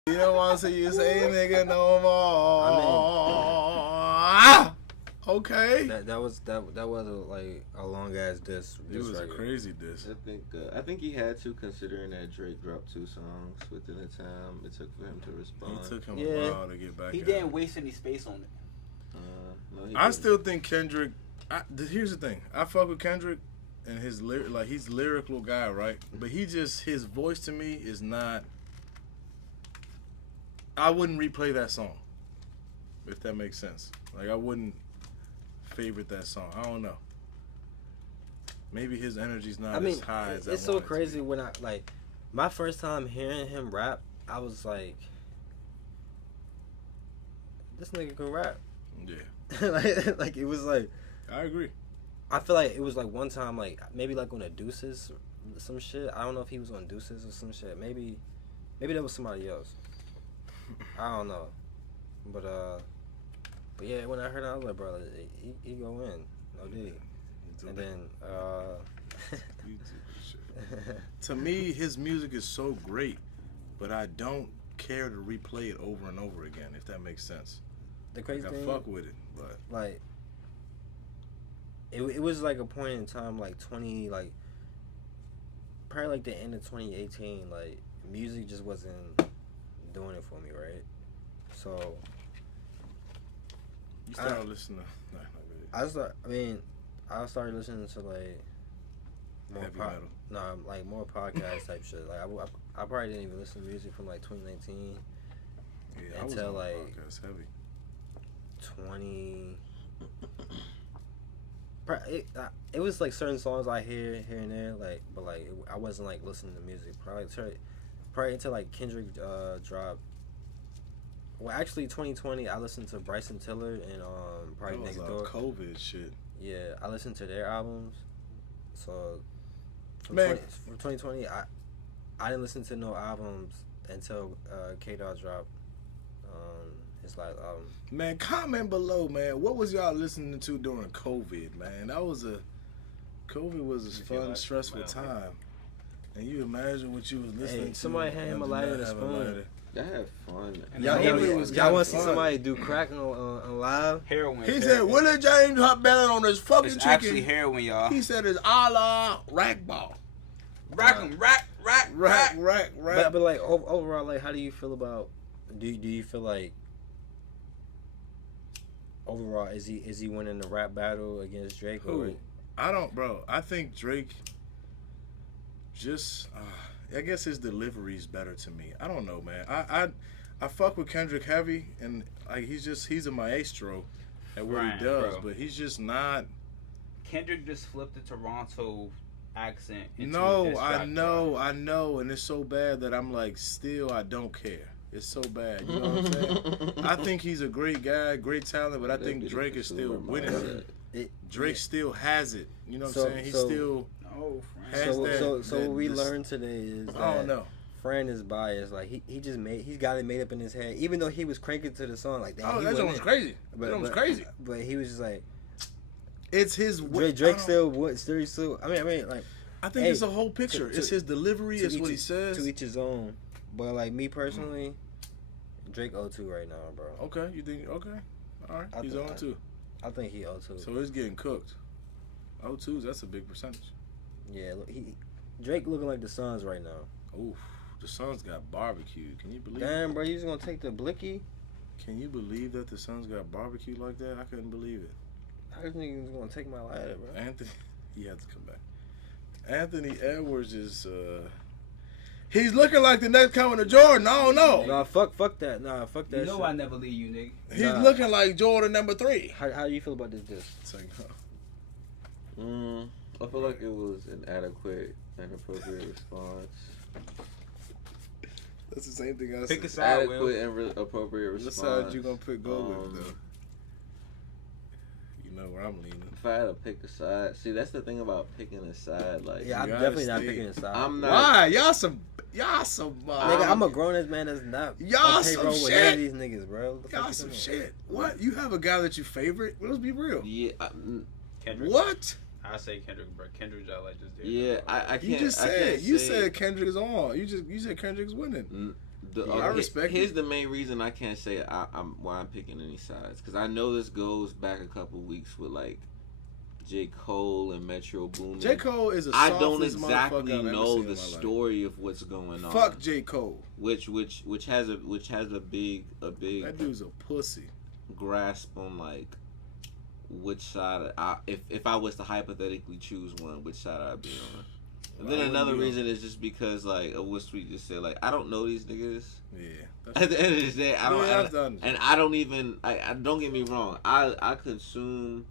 You don't want to see you say nigga no more. Okay. That was like a long ass diss. It was a crazy diss. I think he had to, considering that Drake dropped 2 songs within the time it took for him to respond. It took him a while to get back. He didn't waste any space on it. No, I still think Kendrick. Here's the thing. I fuck with Kendrick and his he's lyrical guy, right? But his voice to me is not. I wouldn't replay that song, if that makes sense. Like I wouldn't favorite that song. I don't know. Maybe his energy's not as high as I it's so crazy when I like my first time hearing him rap. I was like, this nigga can rap. Yeah. like it was like. I agree. I feel like it was like one time, like maybe like on a Deuces, some shit. I don't know if he was on Deuces or some shit. Maybe that was somebody else. I don't know, but yeah, when I heard it, I was like, bro, he go in, no D. And then to me, his music is so great, but I don't care to replay it over and over again. If that makes sense. The crazy thing, I fuck with it, but like. It was like a point in time, like probably like the end of 2018. Like music just wasn't doing it for me, right? So you started listening to. I started listening to like more heavy metal. No, like more podcast type shit. Like I probably didn't even listen to music from like 2019 until like podcast heavy. 20. It was like certain songs I hear here and there, like, but like I wasn't like listening to music probably until like Kendrick dropped. Well, actually, 2020 I listened to Bryson Tiller and probably That was Next Door. COVID shit. Yeah, I listened to their albums. So from 2020, I didn't listen to no albums until K-Dot dropped his last album. Man, comment below, man. What was y'all listening to during COVID, man? COVID was a fun, stressful time. And you imagine what you was listening to. Somebody hand him a lighter and a spoon. Y'all had fun. Y'all want to see somebody do crack on live? Heroin. He said, Willie James hot belly on this fucking It's chicken. actually heroin, y'all. He said it's a la rack ball. Rack 'em, rack. But like overall, like, how do you feel about? Do you feel like overall is he winning the rap battle against Drake? Who? Or? I don't, bro. I think Drake just. I guess his delivery is better to me. I don't know, man. I fuck with Kendrick heavy, and like he's a maestro at what he does, bro. but he's just not. Kendrick just flipped the Toronto accent. No, I know, and it's so bad that I'm like, still, I don't care. It's so bad, you know what I'm saying? I think he's a great guy, great talent, but I think Drake is still winning it. Drake still has it. You know what I'm saying? He still has that. So what we learned today is that I don't know. Fran is biased. Like he's got it made up in his head. Even though he was cranking to the song like that. Oh, that was crazy. That was crazy. But he was just like, it's his Drake still. I mean, like. I think it's a whole picture. It's his delivery. It's what he says. To each his own. But like me personally, Drake 0-2 right now, bro. Okay, you think? Okay, all right. He's 0-2. I think he 0-2. So it's getting cooked. 0-2s. That's a big percentage. Yeah, Drake looking like the Suns right now. Oof, the Suns got barbecued. Can you believe? Damn, bro, you just gonna take the blicky? Can you believe that the Suns got barbecued like that? I couldn't believe it. How this nigga was gonna take my lighter, bro? Anthony, he had to come back. Anthony Edwards is he's looking like the next coming to Jordan. I don't know. Nah, fuck that. Nah, fuck that. You know shit. I never leave you, nigga. He's looking like Jordan number 3. How do you feel about this? It's like, I feel like it was an adequate and appropriate response. That's the same thing I said. Pick a side, Adequate Will. and appropriate response. What side you gonna go with, though? You know where I'm leaning. If I had to pick a side, see, that's the thing about picking a side. Like, Yeah, I'm definitely not picking a side. I'm not. Why? Y'all some. Nigga, I'm a grown ass man that's not. Y'all okay, some bro, shit. with none of these niggas, bro. Y'all some shit. What? You have a guy that you favorite? Let's be real. Yeah. Kendrick. What? I say Kendrick, bro. Kendrick, I like just did. Yeah, I can't. You just I said can't you say- said Kendrick is on. You said Kendrick's winning. I respect Here's it. the main reason I can't say why I'm picking any sides, because I know this goes back a couple weeks with like J. Cole and Metro Boomin. J. Cole is a I softest don't motherfucker exactly I've ever know seen the in my life. story of what's going on. Fuck J. Cole. Which has a big That dude's a pussy. grasp on like which side if I was to hypothetically choose one, which side I'd be on. And then another reason is just because like of what Sweet just said, like I don't know these niggas. Yeah. At the end of the day, I don't. done. And I don't even. I don't get me wrong. I consume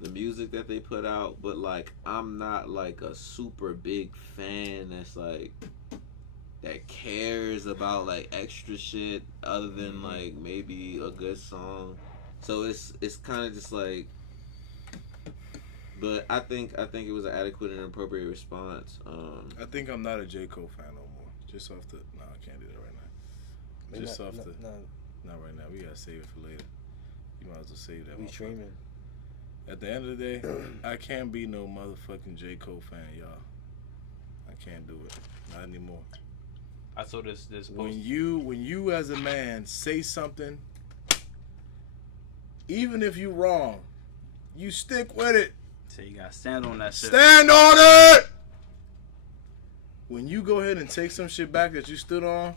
the music that they put out, but like I'm not like a super big fan that's like that cares about like extra shit other than like maybe a good song. So it's kind of just like. But I think it was an adequate and appropriate response. I think I'm not a J. Cole fan no more. Just off the no, I can't do that right now. Just off the not right now. We gotta save it for later. You might as well save that. We streaming. At the end of the day, I can't be no motherfucking J. Cole fan, y'all. I can't do it. Not anymore. I saw this post. When you as a man say something, even if you wrong, you stick with it. So you gotta stand on that shit. Stand on it! When you go ahead and take some shit back that you stood on,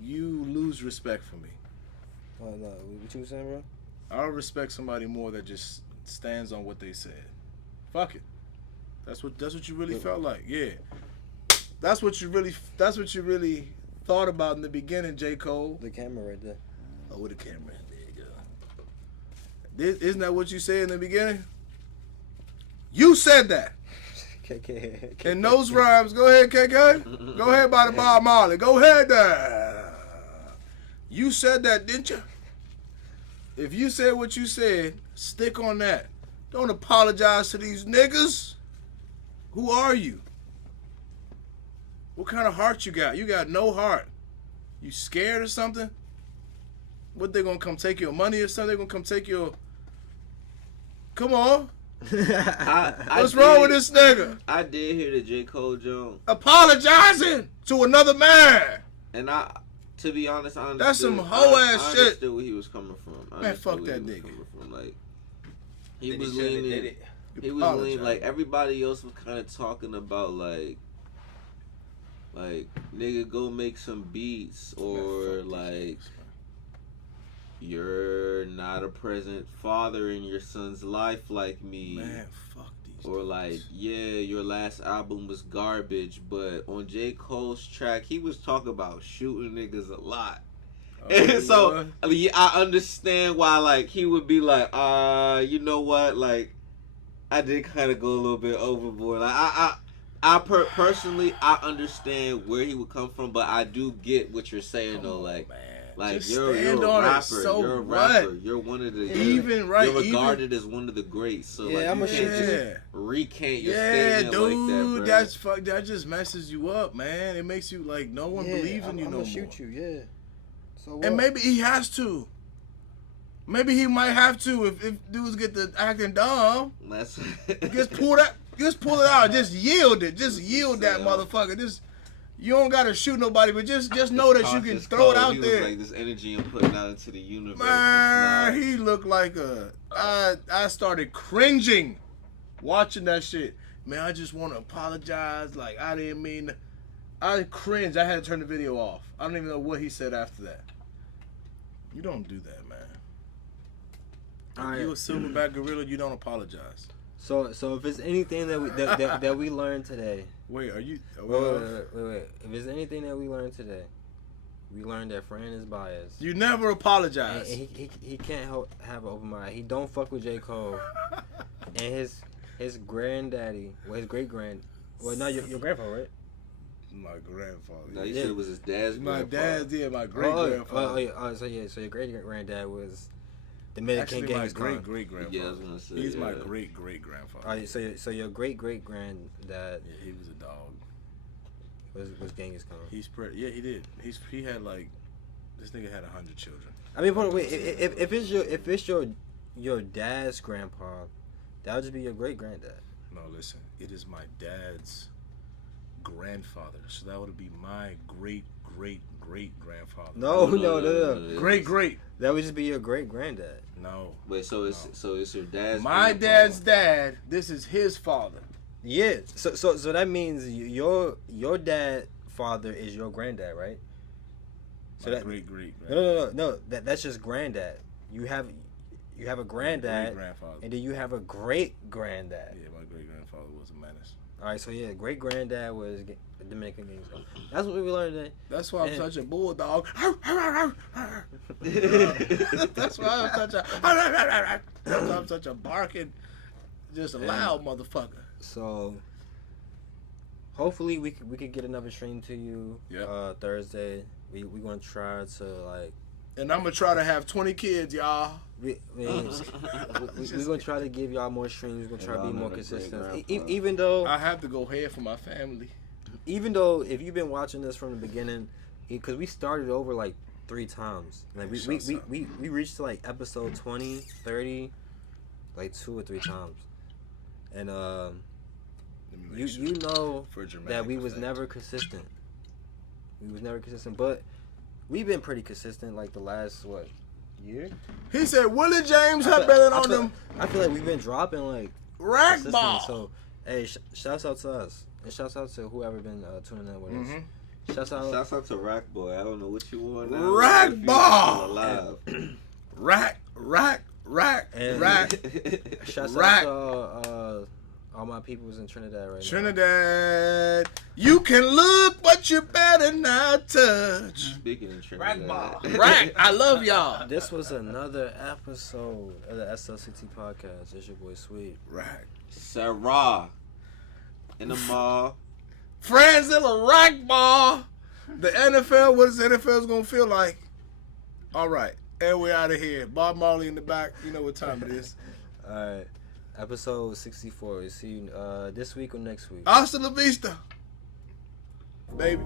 you lose respect for me. Oh no, what you saying, bro? I respect somebody more that just stands on what they said. Fuck it. That's what you really felt like. Yeah. That's what you really thought about in the beginning, J. Cole. The camera right there. Oh, with the camera. There you go. Isn't that what you said in the beginning? You said that. KK. In those rhymes, go ahead, KK. Go ahead by the Bob Marley. Go ahead there. You said that, didn't you? If you said what you said, stick on that. Don't apologize to these niggas. Who are you? What kind of heart you got? You got no heart. You scared or something? What, they gonna come take your money or something? They gonna come take your... Come on. What's wrong with this nigga? I did hear the J. Cole joke. Apologizing to another man. And to be honest, I understood. That's some hoe-ass shit. I understood where he was coming from. Man, fuck that nigga. Like, he was leaning. He was leaning, like, everybody else was kind of talking about, like, nigga, go make some beats, or, like, you're not a present father in your son's life like me. Man, fuck these Or dudes. like, yeah, your last album was garbage, but on J. Cole's track, he was talking about shooting niggas a lot. And so, I mean, I understand why, like, he would be like, you know what, like, I did kind of go a little bit overboard. Like, personally, I understand where he would come from, but I do get what you're saying, though, like. Man. Like Just you're a stand on it. rapper. So you're a what? rapper. You're one of the You're regarded as one of the greats. So Yeah, like I'm you a can't shit, just recant your Yeah, statement dude, like that, bro. that just messes you up, man. It makes you like no one believes in you I'm no gonna more. shoot you, yeah. So what? And maybe he has to. Maybe he might have to if dudes get to acting dumb. That's Just pull it out. Just yield it. Just yield that motherfucker. Just you don't gotta shoot nobody, but just know that you can throw it out he there. Was like this energy I'm putting out into the universe. Man, he looked like I started cringing watching that shit. Man, I just want to apologize. Like, I didn't mean... I cringed. I had to turn the video off. I don't even know what he said after that. You don't do that, man. If you a silverback gorilla, you don't apologize. So if it's anything that we learned today... Wait, are you... Wait. If there's anything that we learned today, we learned that Fran is biased. You never apologize. And he can't have an open mind. He don't fuck with J. Cole. And his granddaddy, well, his great-grand... Well, not your grandfather, right? My grandfather. No, you said it was his dad's My grandfather. dad's, my great-grandfather. So your great-granddad was the Dominican Actually, my Genghis Khan. great-great-grandfather. Yeah, I was gonna say, He's my great-great-grandfather. All right, so your great-great-granddad Yeah, he was a dog. was Genghis Khan. Yeah, he did. He had like, this nigga had 100 children. I mean, wait. If it's your dad's grandpa, that would just be your great-granddad. No, listen. It is my dad's grandfather. So that would be my great grandfather. No. Great. That would just be your great granddad. No. Wait, so it's your dad's. My grandfather. dad's dad. This is his father. Yeah. So that means your dad father is your granddad, right? So My that great. no. That's just granddad. You have a granddad, Grandfather. and then you have a great granddad. Yeah, my great grandfather was a menace. All right, so yeah, great granddad was a Dominican gangster. That's what we learned today. That's why I'm And- such a bulldog. That's why I'm such a barking, just a loud motherfucker. So hopefully we could get another stream to you Thursday. We gonna try to like. And I'm gonna try to have 20 kids, y'all. We're gonna try to give y'all more streams. We're gonna try to be more consistent. Even though I have to go ahead for my family. even though if you've been watching this from the beginning, because we started over like 3 times. Like we reached like episode 20, 30, like 2 or 3 times. And you know that we was never consistent. We was never consistent, but we've been pretty consistent like the last year? He said Willie James had better on them I feel like we've been dropping like rack consistent. ball. So hey, shouts out to us. And shouts out to whoever been tuning in with us. Shouts out to Rack Boy. I don't know what you want now. Rack If you ball. still alive. Rack. And Rack. shouts Rack. out to all my peoples in Trinidad right Trinidad. You can look, but you better not touch. Speaking of Trinidad. Rack. I love y'all. now. This was another episode of the Slct podcast. It's your boy Sweet. Rack. Sarah. In the mall. Franzilla rack ball. The NFL, what is the NFL's gonna feel like? All right. And we're out of here. Bob Marley in the back. You know what time it is. All right. Episode 64. We'll see you this week or next week. Hasta la vista. Baby.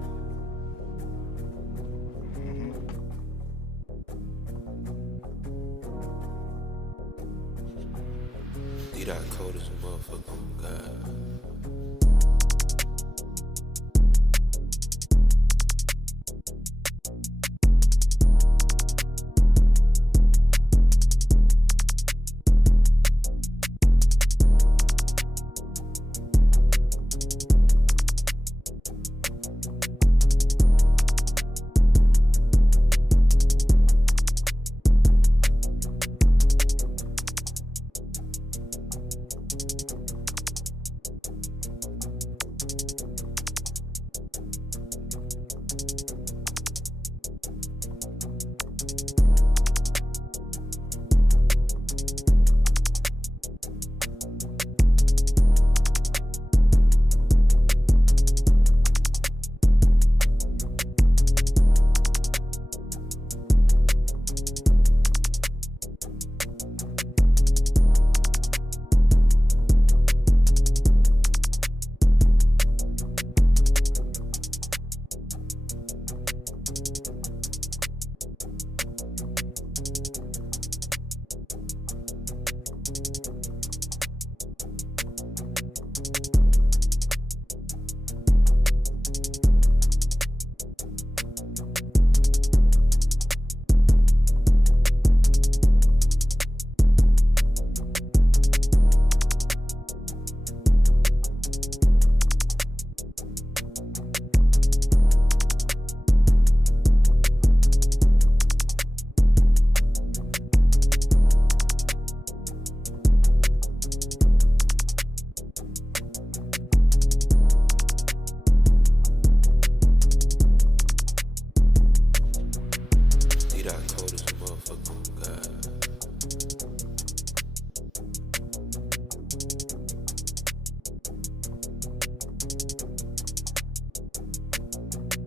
D-Dot cold as a motherfucker, oh God.